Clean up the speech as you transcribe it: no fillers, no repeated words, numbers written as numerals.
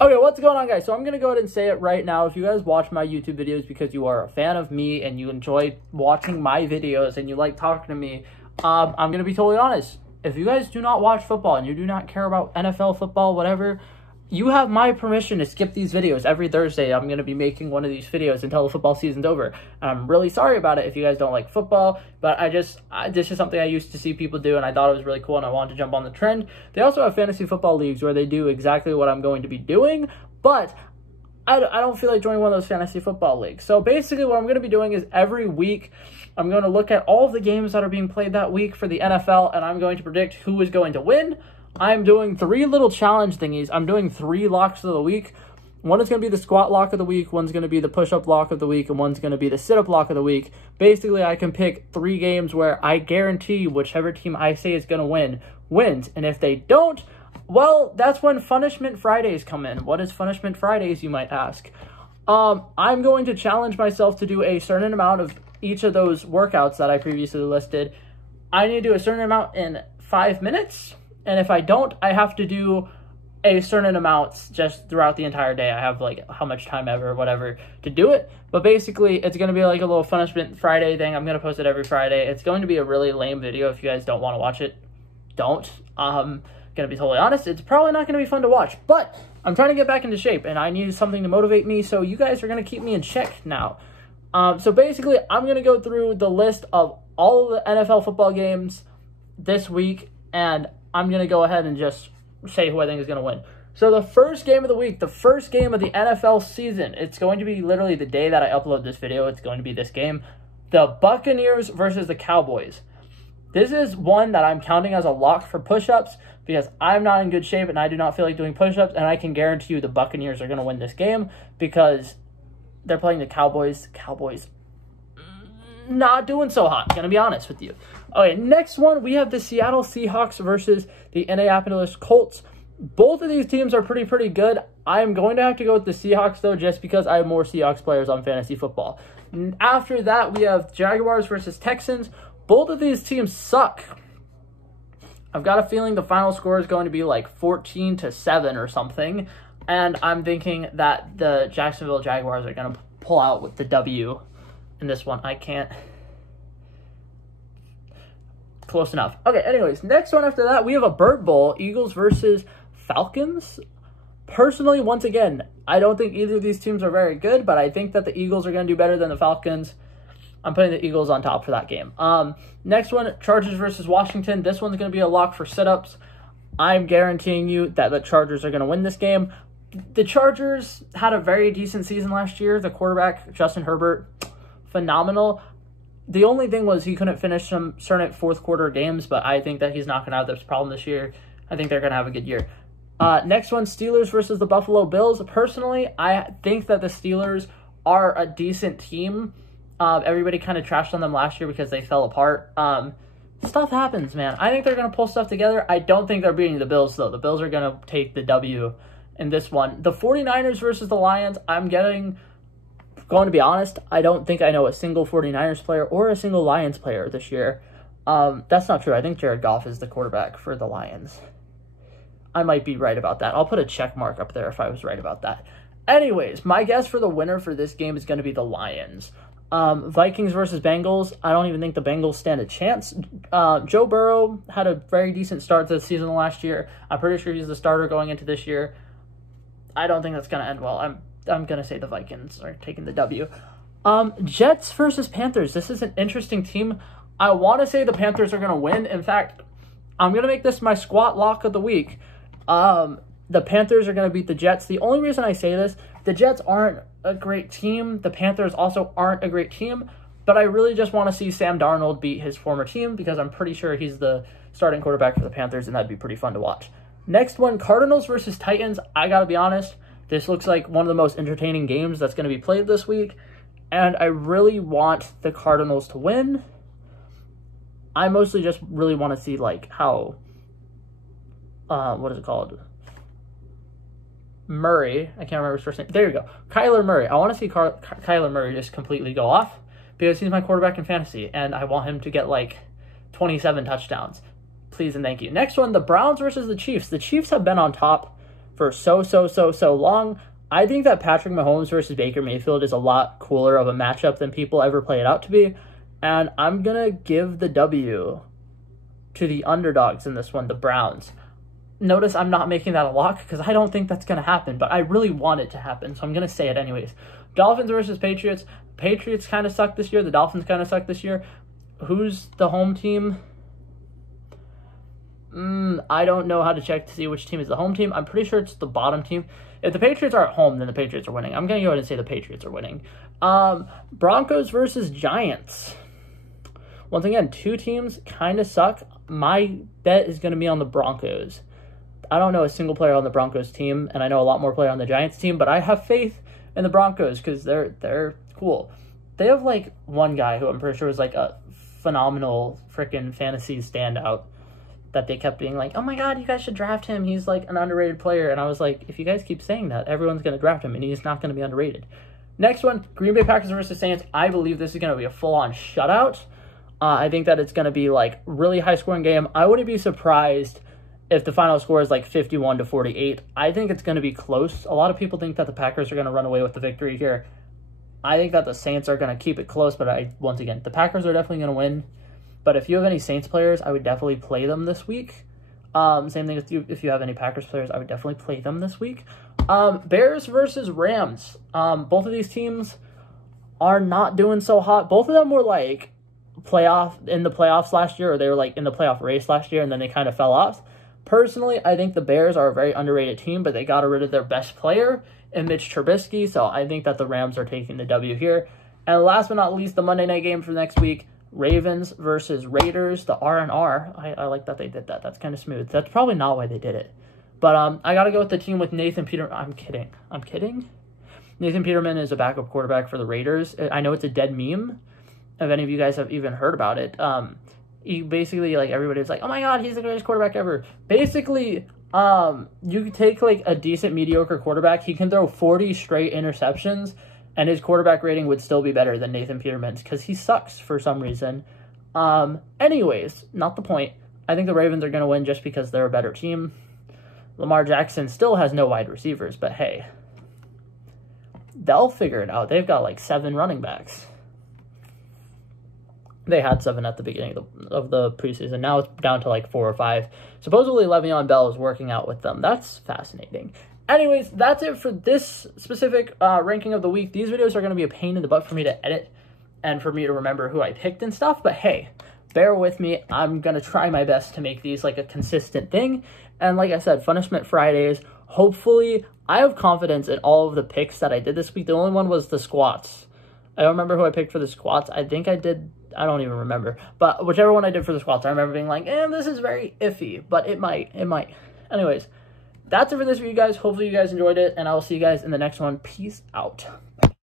Okay, what's going on, guys? So I'm going to go ahead and say it right now. If you guys watch my YouTube videos because you are a fan of me and you enjoy watching my videos and you like talking to me, I'm going to be totally honest. If you guys do not watch football and you do not care about NFL football, whatever, you have my permission to skip these videos. Every Thursday, I'm going to be making one of these videos until the football season's over. And I'm really sorry about it if you guys don't like football, but this is something I used to see people do, and I thought it was really cool, and I wanted to jump on the trend. They also have fantasy football leagues where they do exactly what I'm going to be doing, but I don't feel like joining one of those fantasy football leagues. So basically what I'm going to be doing is every week, I'm going to look at all of the games that are being played that week for the NFL, and I'm going to predict who is going to win. I'm doing 3 little challenge thingies. I'm doing 3 locks of the week. One is going to be the squat lock of the week, one's going to be the push-up lock of the week, and one's going to be the sit-up lock of the week. Basically, I can pick 3 games where I guarantee whichever team I say is going to win, wins. And if they don't, well, that's when Punishment Fridays come in. What is Punishment Fridays, you might ask? I'm going to challenge myself to do a certain amount of each of those workouts that I previously listed. I need to do a certain amount in 5 minutes. And if I don't, I have to do a certain amount just throughout the entire day. I have like how much time ever or whatever to do it. But basically, it's going to be like a little Punishment Friday thing. I'm going to post it every Friday. It's going to be a really lame video. If you guys don't want to watch it, don't. Going to be totally honest. It's probably not going to be fun to watch. But I'm trying to get back into shape, and I need something to motivate me. So you guys are going to keep me in check now. So basically, I'm going to go through the list of all of the NFL football games this week, and I'm going to go ahead and just say who I think is going to win. So the first game of the week, the first game of the NFL season, it's going to be literally the day that I upload this video. It's going to be this game. The Buccaneers versus the Cowboys. This is one that I'm counting as a lock for push-ups because I'm not in good shape and I do not feel like doing push-ups, and I can guarantee you the Buccaneers are going to win this game because they're playing the Cowboys. Cowboys not doing so hot, going to be honest with you. Okay, next one, we have the Seattle Seahawks versus the Indianapolis Colts. Both of these teams are pretty good. I'm going to have to go with the Seahawks, though, just because I have more Seahawks players on fantasy football. After that, we have Jaguars versus Texans. Both of these teams suck. I've got a feeling the final score is going to be like 14-7 or something, and I'm thinking that the Jacksonville Jaguars are going to pull out with the W in this one. I can't. Close enough. Okay, anyways, next one after that, we have a Bird Bowl, Eagles versus Falcons. Personally, once again, I don't think either of these teams are very good, but I think that the Eagles are going to do better than the Falcons. I'm putting the Eagles on top for that game. Next one, Chargers versus Washington. This one's going to be a lock for sit-ups. I'm guaranteeing you that the Chargers are going to win this game. The Chargers had a very decent season last year. The quarterback, Justin Herbert, phenomenal. The only thing was he couldn't finish some certain fourth quarter games, but I think that he's not going to have this problem this year. I think they're going to have a good year. Next one, Steelers versus the Buffalo Bills. Personally, I think that the Steelers are a decent team. Everybody kind of trashed on them last year because they fell apart. Stuff happens, man. I think they're going to pull stuff together. I don't think they're beating the Bills, though. The Bills are going to take the W in this one. The 49ers versus the Lions, going to be honest, I don't think I know a single 49ers player or a single Lions player this year. That's not true. I think Jared Goff is the quarterback for the Lions. I might be right about that. I'll put a check mark up there if I was right about that. Anyways, my guess for the winner for this game is going to be the Lions. Vikings versus Bengals. I don't even think the Bengals stand a chance. Joe Burrow had a very decent start to the season last year. I'm pretty sure he's the starter going into this year. I don't think that's going to end well. I'm going to say the Vikings are taking the W. Jets versus Panthers. This is an interesting team. I want to say the Panthers are going to win. In fact, I'm going to make this my squat lock of the week. The Panthers are going to beat the Jets. The only reason I say this, the Jets aren't a great team. The Panthers also aren't a great team. But I really just want to see Sam Darnold beat his former team because I'm pretty sure he's the starting quarterback for the Panthers, and that'd be pretty fun to watch. Next one, Cardinals versus Titans. I got to be honest, this looks like one of the most entertaining games that's going to be played this week, and I really want the Cardinals to win. I mostly just really want to see, like, how, what is it called? Murray. I can't remember his first name. There you go. Kyler Murray. I want to see Kyler Murray just completely go off because he's my quarterback in fantasy, and I want him to get, like, 27 touchdowns. Please and thank you. Next one, the Browns versus the Chiefs. The Chiefs have been on top for so long. I think that Patrick Mahomes versus Baker Mayfield is a lot cooler of a matchup than people ever play it out to be. And I'm going to give the W to the underdogs in this one, the Browns. Notice I'm not making that a lock because I don't think that's going to happen, but I really want it to happen, so I'm going to say it anyways. Dolphins versus Patriots. Patriots kind of suck this year. The Dolphins kind of suck this year. Who's the home team? I don't know how to check to see which team is the home team. I'm pretty sure it's the bottom team. If the Patriots are at home, then the Patriots are winning. I'm going to go ahead and say the Patriots are winning. Broncos versus Giants. Once again, two teams kind of suck. My bet is going to be on the Broncos. I don't know a single player on the Broncos team, and I know a lot more player on the Giants team, but I have faith in the Broncos because they're cool. They have, like, one guy who I'm pretty sure is, like, a phenomenal freaking fantasy standout that they kept being like, oh my god, you guys should draft him. He's, like, an underrated player. And I was like, if you guys keep saying that, everyone's going to draft him, and he's not going to be underrated. Next one, Green Bay Packers versus Saints. I believe this is going to be a full-on shutout. I think that it's going to be, like, really high-scoring game. I wouldn't be surprised if the final score is, like, 51-48. I think it's going to be close. A lot of people think that the Packers are going to run away with the victory here. I think that the Saints are going to keep it close, but once again, the Packers are definitely going to win. But if you have any Saints players, I would definitely play them this week. Same thing with you. If you have any Packers players, I would definitely play them this week. Bears versus Rams. Both of these teams are not doing so hot. Both of them were, like, in the playoffs last year, or they were, like, in the playoff race last year, and then they kind of fell off. Personally, I think the Bears are a very underrated team, but they got rid of their best player in Mitch Trubisky, so I think that the Rams are taking the W here. And last but not least, the Monday night game for next week, Ravens versus Raiders, the R&R. I like that they did that. That's kind of smooth. That's probably not why they did it. But I got to go with the team with Nathan Peterman. I'm kidding. Nathan Peterman is a backup quarterback for the Raiders. I know it's a dead meme, if any of you guys have even heard about it. He basically, like, everybody's like, oh my god, he's the greatest quarterback ever. Basically, you could take, like, a decent, mediocre quarterback. He can throw 40 straight interceptions, and his quarterback rating would still be better than Nathan Peterman's because he sucks for some reason. Anyways, not the point. I think the Ravens are going to win just because they're a better team. Lamar Jackson still has no wide receivers, but hey, they'll figure it out. They've got, like, 7 running backs. They had 7 at the beginning of the preseason. Now it's down to, like, 4 or 5. Supposedly, Le'Veon Bell is working out with them. That's fascinating. Anyways, that's it for this specific ranking of the week. These videos are going to be a pain in the butt for me to edit and for me to remember who I picked and stuff. But hey, bear with me. I'm going to try my best to make these, like, a consistent thing. And like I said, Punishment Fridays. Hopefully, I have confidence in all of the picks that I did this week. The only one was the squats. I don't remember who I picked for the squats. I think I did... I don't even remember. But whichever one I did for the squats, I remember being like, this is very iffy. But it might. Anyways, that's it for this video, guys. Hopefully you guys enjoyed it. And I will see you guys in the next one. Peace out. Bye.